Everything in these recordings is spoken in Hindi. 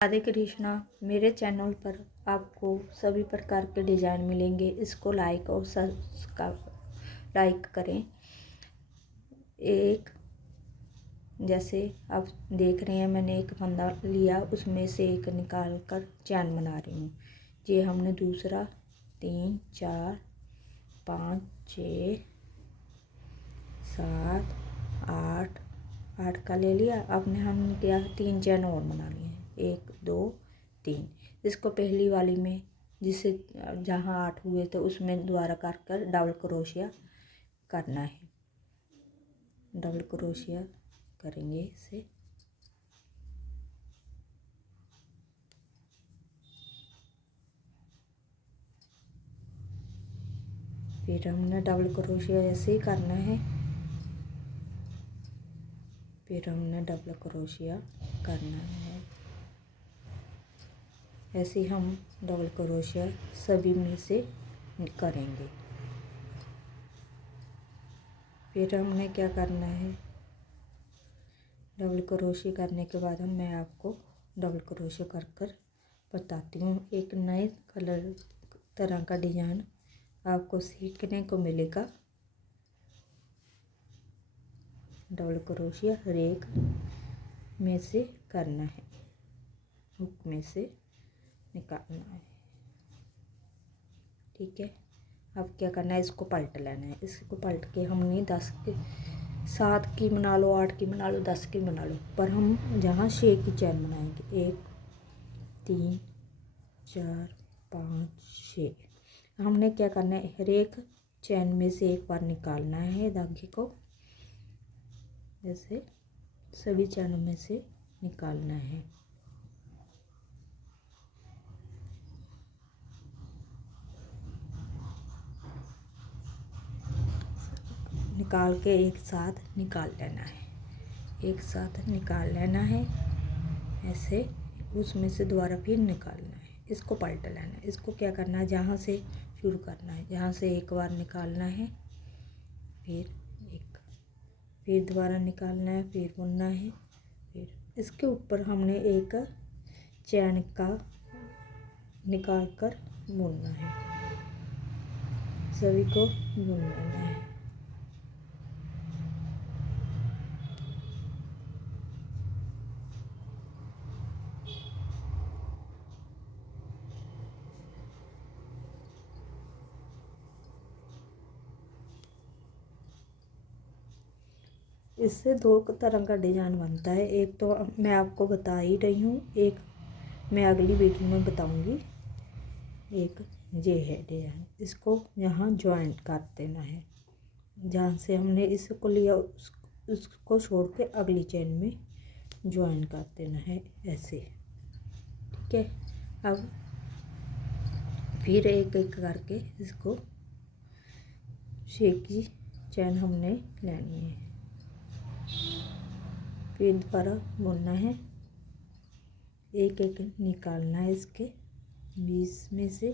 राधे कृष्णा। मेरे चैनल पर आपको सभी प्रकार के डिज़ाइन मिलेंगे। इसको लाइक और सब्सक्राइब करें। एक जैसे आप देख रहे हैं, मैंने एक फंदा लिया, उसमें से एक निकाल कर चैन बना रही हूँ। ये हमने दूसरा 3 4 5 6 7 8 8 का ले लिया। अब हमने क्या 3 चैन और बना लिए हैं, 1 2 3। इसको पहली वाली में जिससे जहाँ 8 हुए थे उसमें दोबारा कर डबल क्रोशिया करना है। डबल क्रोशिया करेंगे इसे। फिर हमने डबल क्रोशिया ऐसे ही करना है। फिर हमने डबल क्रोशिया करना है। ऐसे हम डबल क्रोशिया सभी में से करेंगे। फिर हमने क्या करना है, डबल क्रोशिया करने के बाद मैं आपको डबल क्रोशिया कर कर बताती हूँ। एक नए कलर तरह का डिजाइन आपको सीखने को मिलेगा। डबल क्रोशिया हर एक में से करना है, हुक में से निकालना है। ठीक है। अब क्या करना है, इसको पलट लेना है। इसको पलट के हमने 10 के 7 की बना लो, 8 की बना लो, 10 की बना लो, पर हम जहाँ 6 की चैन बनाएंगे। 1 3 4 5 6। हमने क्या करना है, हर एक चैन में से एक बार निकालना है धागे को। जैसे सभी चैनों में से निकालना है। निकाल के एक साथ निकाल लेना है, एक साथ निकाल लेना है ऐसे। उसमें से दोबारा फिर निकालना है। इसको पलट लेना है। इसको क्या करना है, जहाँ से शुरू करना है, जहाँ से एक बार निकालना है, फिर एक, फिर दोबारा निकालना है, फिर बुनना है। फिर इसके ऊपर हमने एक चैन का निकाल कर बुनना है। सभी को बुन लेना है। इससे 2 तरह का डिजाइन बनता है। एक तो मैं आपको बता ही रही हूँ, एक मैं अगली वीडियो में बताऊंगी। एक ये है डिजाइन, इसको यहाँ ज्वाइंट कर देना है। जहाँ से हमने इसको लिया उसको छोड़ के अगली चेन में ज्वाइन कर देना है ऐसे। ठीक है। अब फिर एक एक करके इसको 6 की चैन हमने लेनी है। फिर दोबारा बुनना है, एक एक निकालना है इसके बीच में से।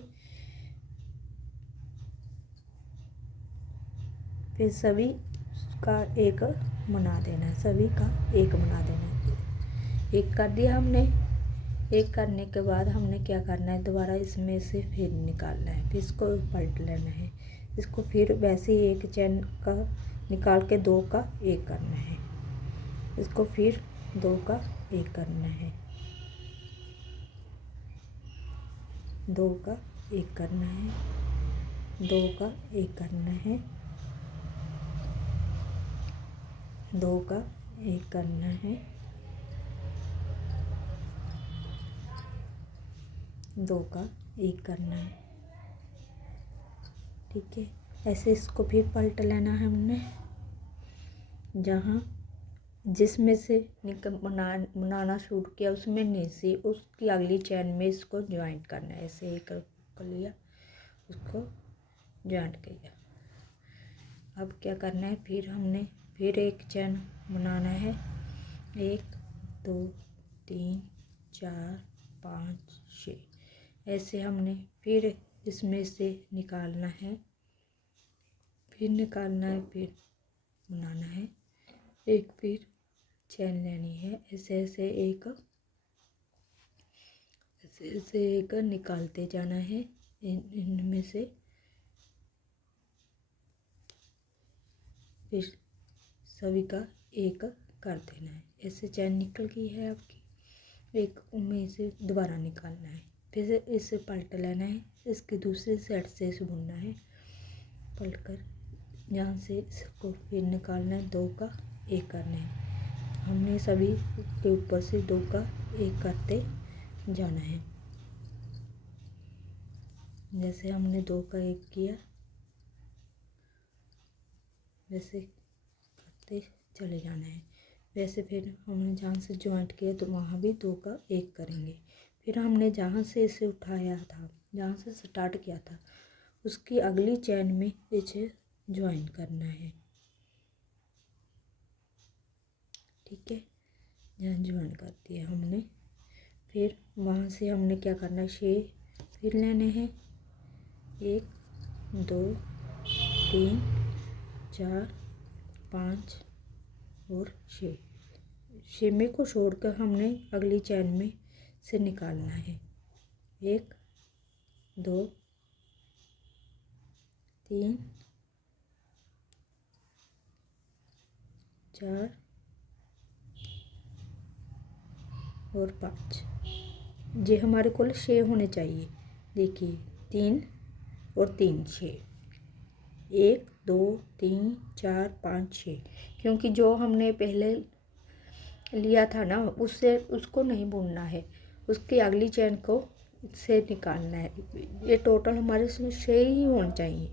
फिर सभी का एक बना देना है, सभी का एक बना देना है। एक कर दिया हमने। एक करने के बाद हमने क्या करना है, दोबारा इसमें से फिर निकालना है, फिर इसको पलट लेना है। इसको फिर वैसे ही एक चैन का निकाल के 2 का एक करना है। इसको फिर 2 का एक करना है, 2 का एक करना है, 2 का एक करना है, 2 का एक करना है, 2 का एक करना है। ठीक है। ऐसे इसको फिर पलट लेना है हमने। जहाँ जिसमें से बनाना शुरू किया उसमें नहीं से उसकी अगली चैन में इसको ज्वाइंट करना है। ऐसे एक कर लिया, उसको ज्वाइंट किया। अब क्या करना है, फिर हमने फिर एक चैन बनाना है। 1 2 3 4 5 6। ऐसे हमने फिर इसमें से निकालना है, फिर निकालना है, फिर बनाना है। एक फिर चैन लेनी है। ऐसे ऐसे एक से एक निकालते जाना है इनमें से। फिर सभी का एक कर देना है। ऐसे चैन निकल गई है आपकी। एक में से दोबारा निकालना है। फिर इसे पलट लेना है। इसकी दूसरी साइड से इसे बुनना है। पलट कर यहाँ से इसको फिर निकालना है। 2 का एक करना है। हमने सभी के ऊपर से 2 का एक करते जाना है। जैसे हमने 2 का एक किया वैसे करते चले जाना है। वैसे फिर हमने जहाँ से जॉइंट किया तो वहाँ भी 2 का एक करेंगे। फिर हमने जहाँ से इसे उठाया था, जहाँ से स्टार्ट किया था, उसकी अगली चैन में इसे ज्वाइन करना है। ठीक है, यहाँ ज्वाइन कर दिया हमने। फिर वहाँ से हमने क्या करना है, 6 फिर लेने हैं। 1 2 3 4 5 और 6 में को छोड़कर हमने अगली चैन में से निकालना है। 1 2 3 4 और 5। ये हमारे को 6 होने चाहिए। देखिए 3 और 3 6, 1 2 3 4 5 6। क्योंकि जो हमने पहले लिया था ना उससे उसको नहीं बुनना है, उसकी अगली चैन को से निकालना है। ये टोटल हमारे 6 ही होने चाहिए।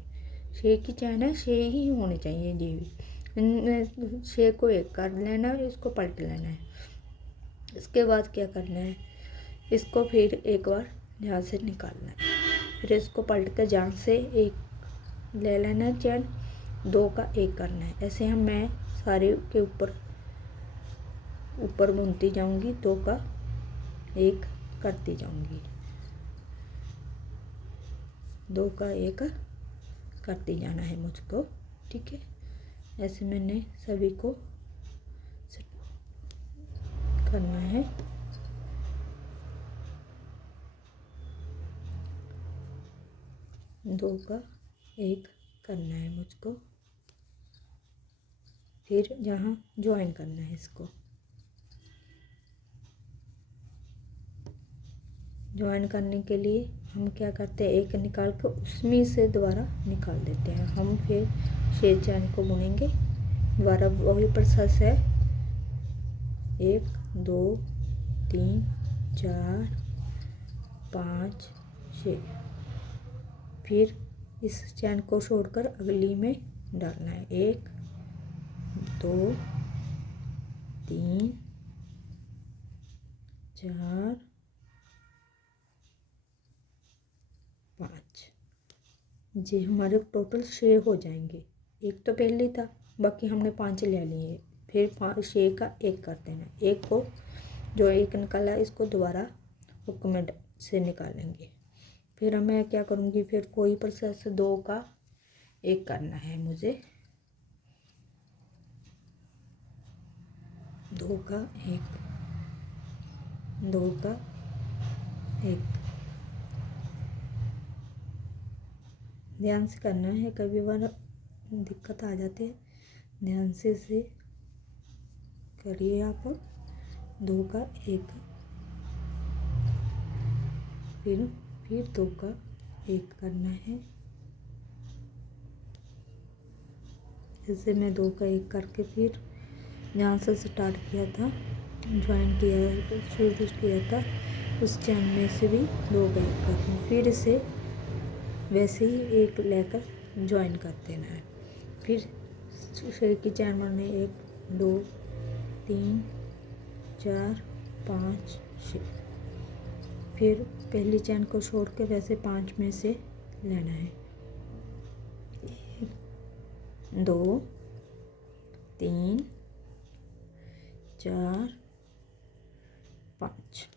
6 की चैन है, 6 ही होने चाहिए। ये भी इनमें 6 को एक कर लेना है, इसको पलट लेना है। इसके बाद क्या करना है, इसको फिर एक बार यहाँ से निकालना है। फिर इसको पलट कर जहाँ से एक ले लेना है चैन, 2 का एक करना है। ऐसे हम मैं सारे के ऊपर बुनती जाऊंगी, 2 का एक करती जाऊंगी, 2 का एक करती जाना है मुझको। ठीक है, ऐसे मैंने सभी को करना है। दो का एक करना है मुझको। फिर यहाँ ज्वाइन करना है। इसको ज्वाइन करने के लिए हम क्या करते हैं, एक निकाल कर उसमें से दोबारा निकाल देते हैं। हम फिर 6 चैन को बुनेंगे दोबारा, वही प्रोसेस है। 1 2 3 4 5 6। फिर इस चैन को छोड़कर अगली में डालना है। 1 2 3 4 5। जी हमारे टोटल 6 हो जाएंगे। एक तो पहले था, बाकी हमने 5 ले लिए। फिर 6 का एक कर देना। एक को जो एक निकाला इसको दोबारा हुक में से निकालेंगे। फिर मैं क्या करूँगी, फिर कोई प्रोसेस 2 का एक करना है मुझे। 2 का एक, 2 का एक। ध्यान से करना है, कभी बार दिक्कत आ जाती है। ध्यान से करिए आप। 2 का एक, फिर 2 का एक करना है। जैसे मैं 2 का एक करके फिर जहाँ से स्टार्ट किया था, ज्वाइन किया शुरू किया था, उस चैन में से भी 2 का एक करना है। फिर इसे वैसे ही एक लेकर ज्वाइन कर देना है। फिर 6 की चैन बनने 1 2 3 4 5 6। फिर पहली चैन को छोड़ के वैसे 5 में से लेना है। 1 2 3 4 5।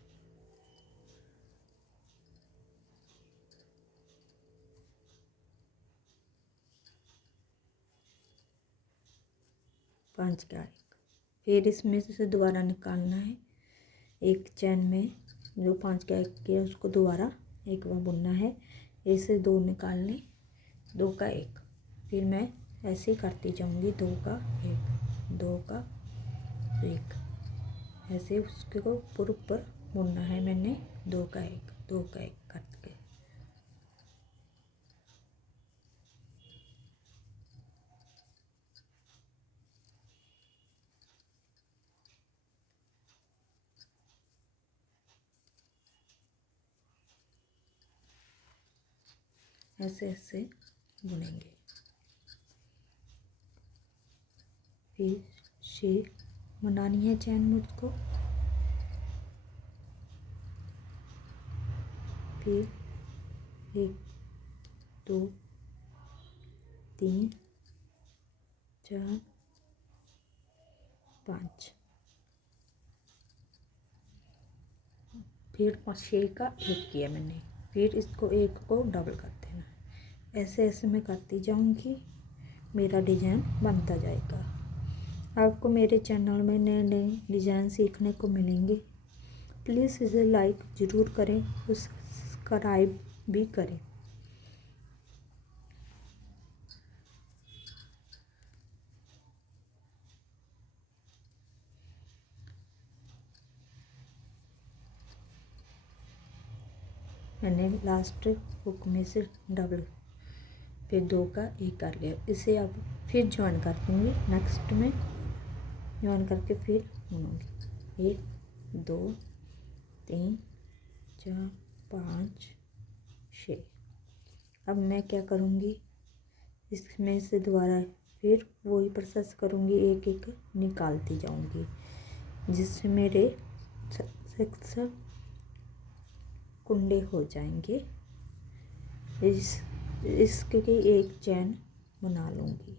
पाँच का एक। फिर इसमें से दोबारा निकालना है। एक चैन में जो 5 का एक किया उसको दोबारा एक बार बुनना है, ऐसे 2 निकालने, 2 का 1, फिर मैं ऐसे ही करती जाऊंगी, 2 का 1, 2 का 1, ऐसे उसको पूरे ऊपर बुनना है मैंने, 2 का 1, 2 का 1 करके। ऐसे ऐसे बुनेंगे। फिर शेप बनानी है चैन मुझको, फिर 1 2 3 4 5, फिर 6 का 1 किया मैंने, फिर इसको 1 को डबल कर देना है। ऐसे ऐसे मैं करती जाऊंगी, मेरा डिज़ाइन बनता जाएगा। आपको मेरे चैनल में नए नए डिज़ाइन सीखने को मिलेंगे। प्लीज़ इसे लाइक ज़रूर करें और सब्सक्राइब भी करें। मैंने लास्ट हुक में से डबल, फिर 2 का 1 कर लिया। इसे अब फिर ज्वाइन कर दूँगी, नेक्स्ट में ज्वाइन करके फिर बुनूँगी। 1 2 3 4 5 6। अब मैं क्या करूँगी, इसमें से दोबारा फिर वही प्रोसेस करूँगी, एक एक निकालती जाऊँगी, जिससे मेरे 6 कुंडे हो जाएंगे। इसके एक चैन बना लूँगी,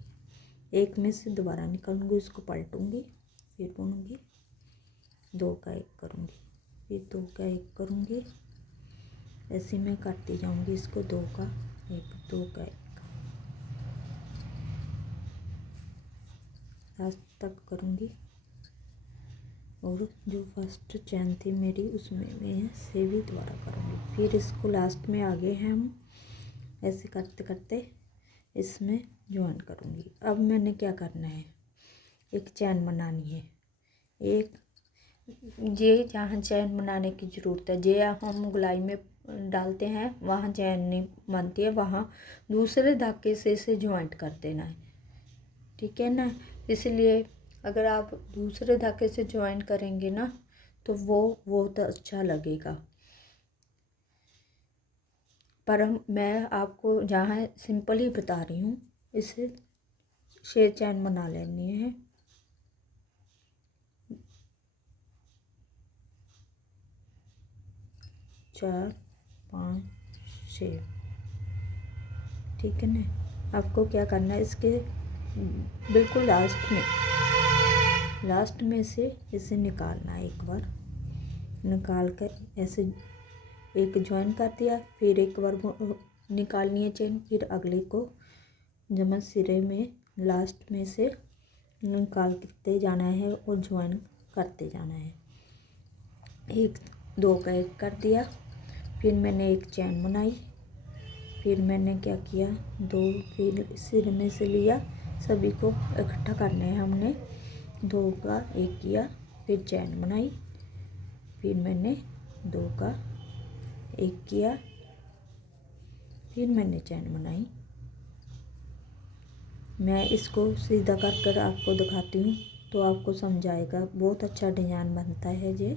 एक में से दोबारा निकालूंगी, उसको पलटूंगी, फिर बुनूंगी, 2 का 1 करूँगी, फिर 2 का 1 करूँगी, ऐसे मैं करती जाऊँगी इसको, 2 का 1 2 का 1 लास्ट तक करूँगी। और जो फर्स्ट चैन थी मेरी उसमें मैं से भी दोबारा करूँगी, फिर इसको लास्ट में आगे हैं हम ऐसे करते करते इसमें ज्वाइन करूँगी। अब मैंने क्या करना है, एक चैन बनानी है, एक ये जहाँ चैन बनाने की ज़रूरत है, जे हम गुलाई में डालते हैं वहाँ चैन नहीं बनती है, वहाँ दूसरे धागे से इसे ज्वाइंट कर देना है, ठीक है ना। इसलिए अगर आप दूसरे धागे से ज्वाइन करेंगे ना तो वो बहुत अच्छा लगेगा। पर मैं आपको जहाँ सिंपल ही बता रही हूँ, इसे 6 चैन बना लेनी है। चार 5 6, ठीक है ना। आपको क्या करना है, इसके बिल्कुल लास्ट में से इसे निकालना है, एक बार निकाल कर ऐसे एक ज्वाइन कर दिया, फिर एक बार निकालनी है चेन, फिर अगले को जमा सिरे में लास्ट में से निकालते जाना है और ज्वाइन करते जाना है। 1 2 का 1 कर दिया, फिर मैंने एक चैन बनाई, फिर मैंने क्या किया, 2 फिर सिर में से लिया, सभी को इकट्ठा करना है हमने, 2 का 1 किया, फिर चैन बनाई, फिर मैंने 2 का 1 किया, फिर मैंने चैन बनाई। मैं इसको सीधा कर कर आपको दिखाती हूँ तो आपको समझ आएगा, बहुत अच्छा डिजाइन बनता है ये।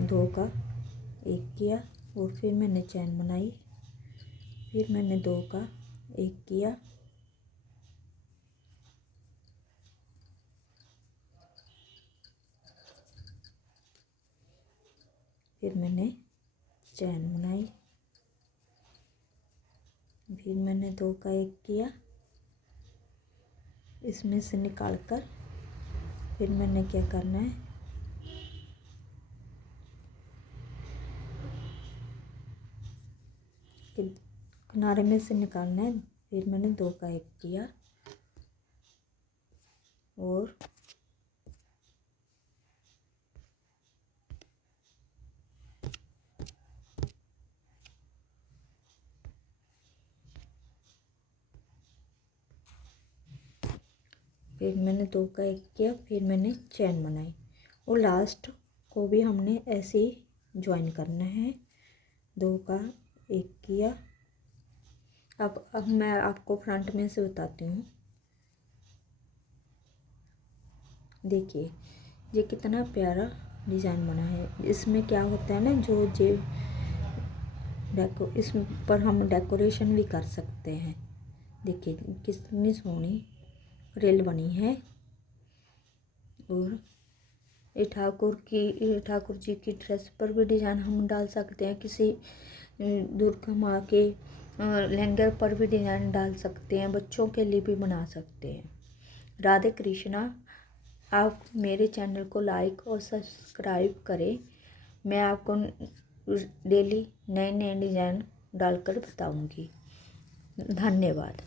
2 का 1 किया और फिर मैंने चैन बनाई, फिर मैंने 2 का 1 किया, फिर मैंने चैन बनाई, फिर मैंने 2 का 1 किया, इसमें से निकाल कर फिर मैंने क्या करना है, किनारे में से निकालना है, फिर मैंने 2 का 1 किया और फिर मैंने 2 का 1 किया, फिर मैंने चैन बनाई और लास्ट को भी हमने ऐसे ही ज्वाइन करना है। 2 का 1 किया। अब मैं आपको फ्रंट में से बताती हूँ। देखिए ये कितना प्यारा डिज़ाइन बना है। इसमें क्या होता है ना, जो इस पर हम डेकोरेशन भी कर सकते हैं। देखिए कितनी सोहनी फ्रिल बनी है। और ये ठाकुर जी की ड्रेस पर भी डिज़ाइन हम डाल सकते हैं। किसी दुर्गा माँ के लहंगे पर भी डिज़ाइन डाल सकते हैं। बच्चों के लिए भी बना सकते हैं। राधे कृष्णा। आप मेरे चैनल को लाइक और सब्सक्राइब करें। मैं आपको डेली नए नए डिज़ाइन डालकर बताऊंगी। धन्यवाद।